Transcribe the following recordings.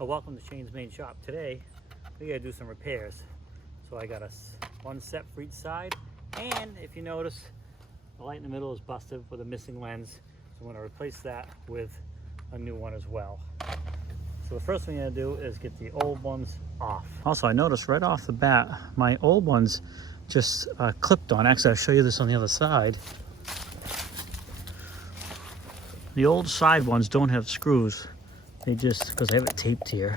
Welcome to Shane's Main Shop. Today we gotta do some repairs. So I got one set for each side, and if you notice, the light in the middle is busted with a missing lens. So I'm gonna replace that with a new one as well. So the first thing I'm gonna do is get the old ones off. Also, I noticed right off the bat, my old ones just clipped on. Actually, I'll show you this on the other side. The old side ones don't have screws. They just, because I have it taped here,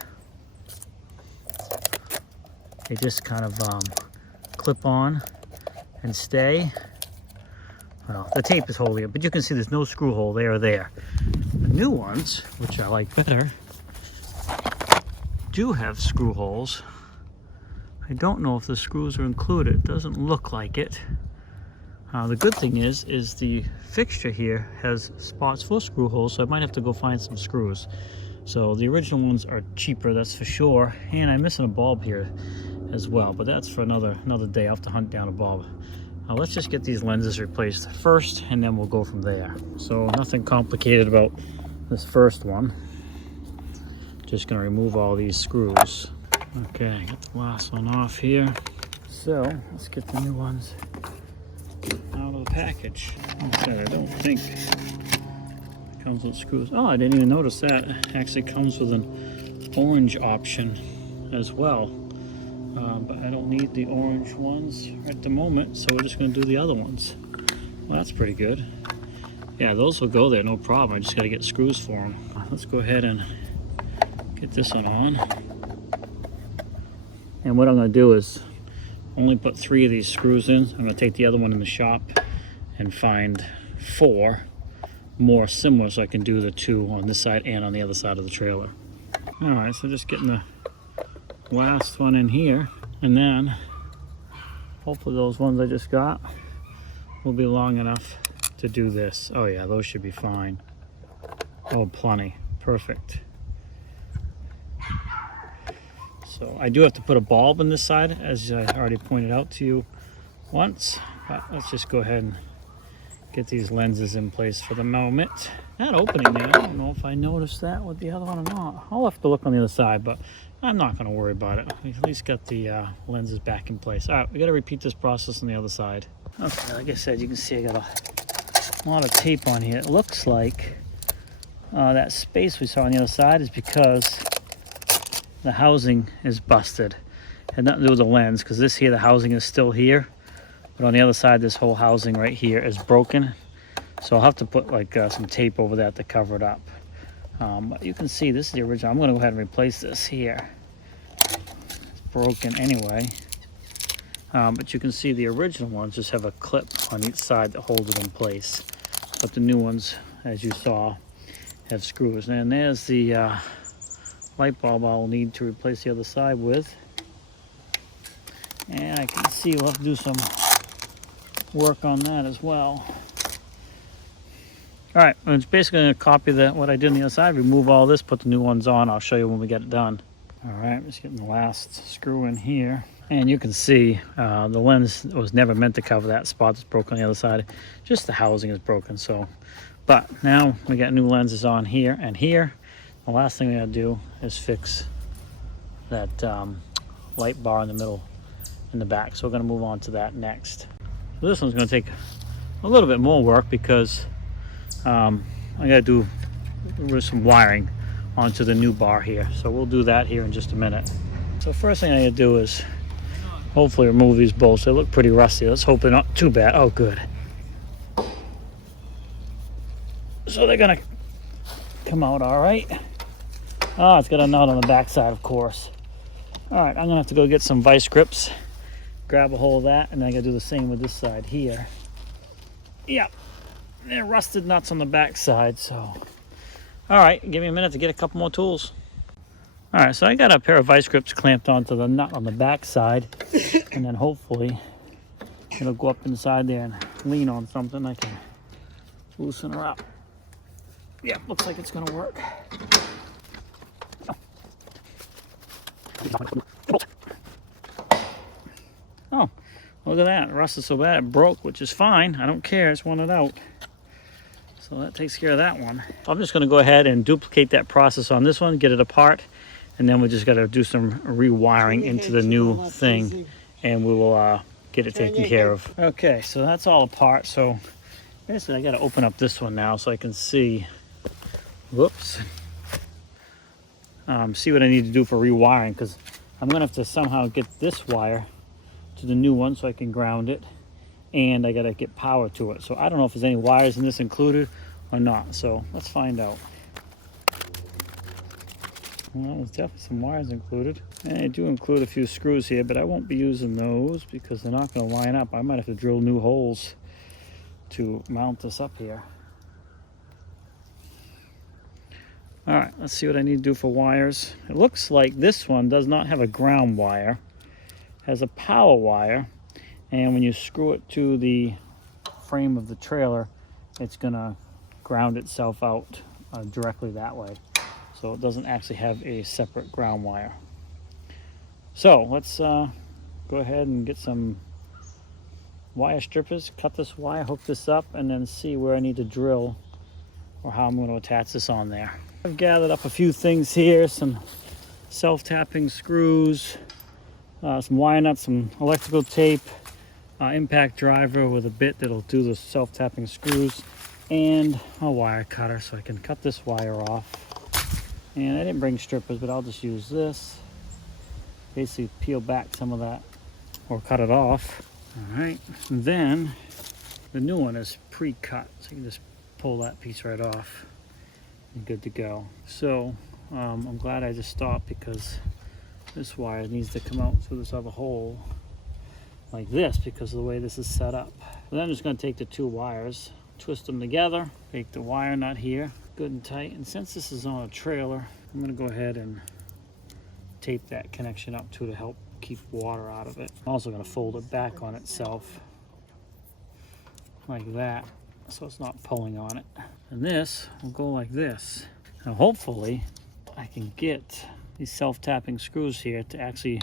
they just kind of clip on and stay. Well, the tape is holding it, but you can see there's no screw hole there or there. The new ones, which I like better, do have screw holes. I don't know if the screws are included. It doesn't look like it. The good thing is the fixture here has spots for screw holes, so I might have to go find some screws. So the original ones are cheaper, that's for sure. And I'm missing a bulb here as well, but that's for another day. I'll have to hunt down a bulb. Let's just get these lenses replaced first, and then we'll go from there. So nothing complicated about this first one. Just gonna remove all these screws. Okay, get the last one off here. So let's get the new ones out of the package. Okay, I don't think it comes with screws. Oh, I didn't even notice that. It actually comes with an orange option as well. But I don't need the orange ones at the moment, so we're just going to do the other ones. Well, that's pretty good. Yeah, those will go there, no problem. I just got to get screws for them. Let's go ahead and get this one on. And what I'm going to do is only put 3 of these screws in. I'm going to take the other one in the shop and find 4 more similar so I can do the 2 on this side and on the other side of the trailer. All right, so just getting the last one in here, and then hopefully those ones I just got will be long enough to do this. Oh yeah, those should be fine. Oh, plenty. Perfect. So I do have to put a bulb in this side, as I already pointed out to you once, but let's just go ahead and get these lenses in place for the moment. That opening there, I don't know if I noticed that with the other one or not. I'll have to look on the other side, but I'm not going to worry about it. We at least got the lenses back in place. All right, we got to repeat this process on the other side. Okay, like I said, you can see I got a lot of tape on here. It looks like that space we saw on the other side is because the housing is busted. It had nothing to do with the lens, because this here, the housing is still here. But on the other side, this whole housing right here is broken. So I'll have to put like some tape over that to cover it up. But you can see this is the original. I'm going to go ahead and replace this here. It's broken anyway. But you can see the original ones just have a clip on each side that holds it in place. But the new ones, as you saw, have screws. And there's the light bulb I'll need to replace the other side with. And I can see we'll have to do some work on that as well. All right, it's basically going to copy what I did on the other side, remove all this, put the new ones on. I'll show you when we get it done. All right, just getting the last screw in here. And you can see the lens was never meant to cover that spot that's broken on the other side. Just the housing is broken. So, but now we got new lenses on here and here. The last thing we gotta do is fix that light bar in the middle in the back. So we're gonna move on to that next. So this one's gonna take a little bit more work because I gotta do some wiring onto the new bar here. So we'll do that here in just a minute. So first thing I gotta do is hopefully remove these bolts. They look pretty rusty. Let's hope they're not too bad. Oh, good. So they're gonna come out all right. Oh, it's got a nut on the back side, of course. All right, I'm gonna have to go get some vice grips, grab a hold of that, and then I gotta do the same with this side here. Yep, they're rusted nuts on the back side, so. All right, give me a minute to get a couple more tools. All right, so I got a pair of vice grips clamped onto the nut on the back side, and then hopefully it'll go up inside there and lean on something. I can loosen her up. Yep, looks like it's gonna work. Oh, look at that. It rusted so bad it broke, which is fine. I don't care. I just want it out. So that takes care of that one. I'm just going to go ahead and duplicate that process on this one, get it apart, and then we just got to do some rewiring into the new thing, and we will get it taken care of. Okay, so that's all apart. So basically I got to open up this one now so I can see, whoops, see what I need to do for rewiring, because I'm gonna have to somehow get this wire to the new one so I can ground it, and I gotta get power to it. So I don't know if there's any wires in this included or not, so let's find out. Well, there's definitely some wires included. And I do include a few screws here, but I won't be using those because they're not going to line up. I might have to drill new holes to mount this up here. All right, let's see what I need to do for wires. It looks like this one does not have a ground wire. It has a power wire, and when you screw it to the frame of the trailer, it's going to ground itself out directly that way. So it doesn't actually have a separate ground wire. So let's go ahead and get some wire strippers, cut this wire, hook this up, and then see where I need to drill or how I'm going to attach this on there. I've gathered up a few things here, some self-tapping screws, some wire nuts, some electrical tape, impact driver with a bit that'll do the self-tapping screws, and a wire cutter so I can cut this wire off. And I didn't bring strippers, but I'll just use this. Basically peel back some of that or cut it off. All right, and then the new one is pre-cut, so you can just pull that piece right off and good to go. So I'm glad I just stopped, because this wire needs to come out through this other hole like this because of the way this is set up. Then I'm just going to take the two wires, twist them together, take the wire nut here good and tight, and since this is on a trailer, I'm going to go ahead and tape that connection up to help keep water out of it. I'm also going to fold it back on itself like that so it's not pulling on it, and this will go like this. Now hopefully I can get these self-tapping screws here to actually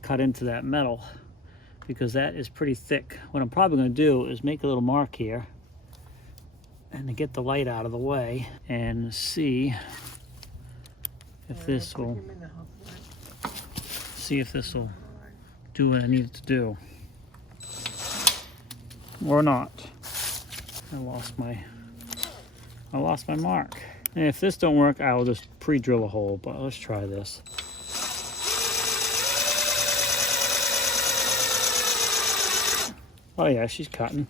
cut into that metal, because that is pretty thick. What I'm probably going to do is make a little mark here and to get the light out of the way and see if this will do what I need it to do or not. I lost my mark. And if this don't work, I will just pre-drill a hole, but let's try this. Oh yeah, she's cutting.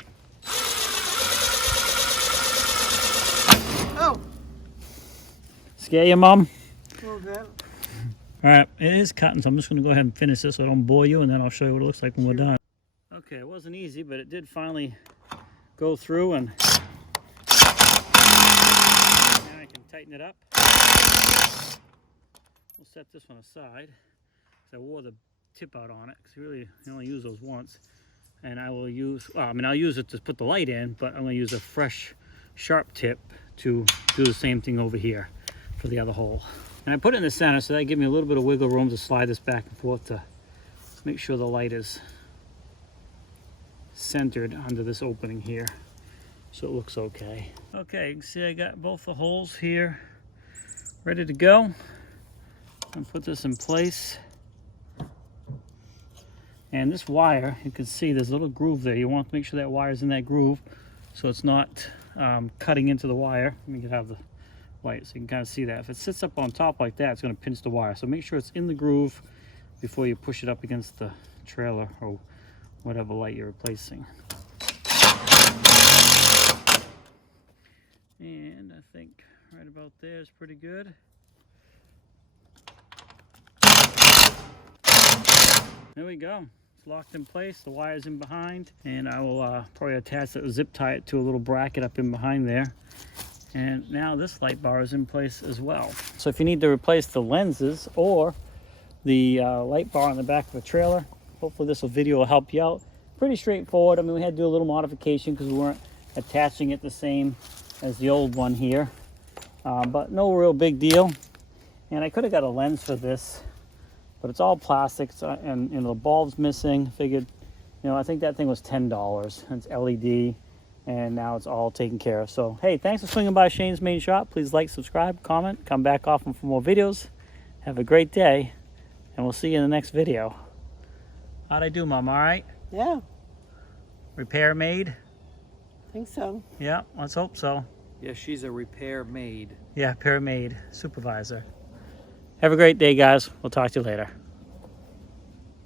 Oh! Scare you, Mom? A little bit. Alright, it is cutting, so I'm just going to go ahead and finish this so I don't bore you, and then I'll show you what it looks like when we're done. Okay, it wasn't easy, but it did finally go through, and now I can tighten it up. We'll set this one aside. I wore the tip out on it because you only use those once. And I will use, I'll use it to put the light in, but I'm going to use a fresh, sharp tip to do the same thing over here for the other hole. And I put it in the center, so that gives me a little bit of wiggle room to slide this back and forth to make sure the light is centered under this opening here, so it looks okay. Okay, you can see I got both the holes here ready to go. I'm put this in place. And this wire, you can see there's a little groove there. You want to make sure that wire's in that groove so it's not cutting into the wire. Let me have the light so you can kind of see that. If it sits up on top like that, it's going to pinch the wire. So make sure it's in the groove before you push it up against the trailer or whatever light you're replacing. And I think right about there is pretty good. There we go. It's locked in place. The wire's in behind, and I will probably attach it, zip tie it to a little bracket up in behind there. And now this light bar is in place as well. So if you need to replace the lenses or the light bar on the back of the trailer, hopefully this video will help you out. Pretty straightforward. I mean, we had to do a little modification because we weren't attaching it the same as the old one here, but no real big deal. And I could have got a lens for this, but it's all plastic, so, and the bulb's missing. Figured, I think that thing was $10. It's LED, and now it's all taken care of. So hey, thanks for swinging by Shane's Main Shop. Please like, subscribe, comment, come back often for more videos. Have a great day, and we'll see you in the next video. How'd I do, Mom? All right? Yeah, Repair maid? I think so. Yeah, let's hope so. Yeah, she's a repair maid. Yeah, repair maid supervisor. Have a great day, guys. We'll talk to you later.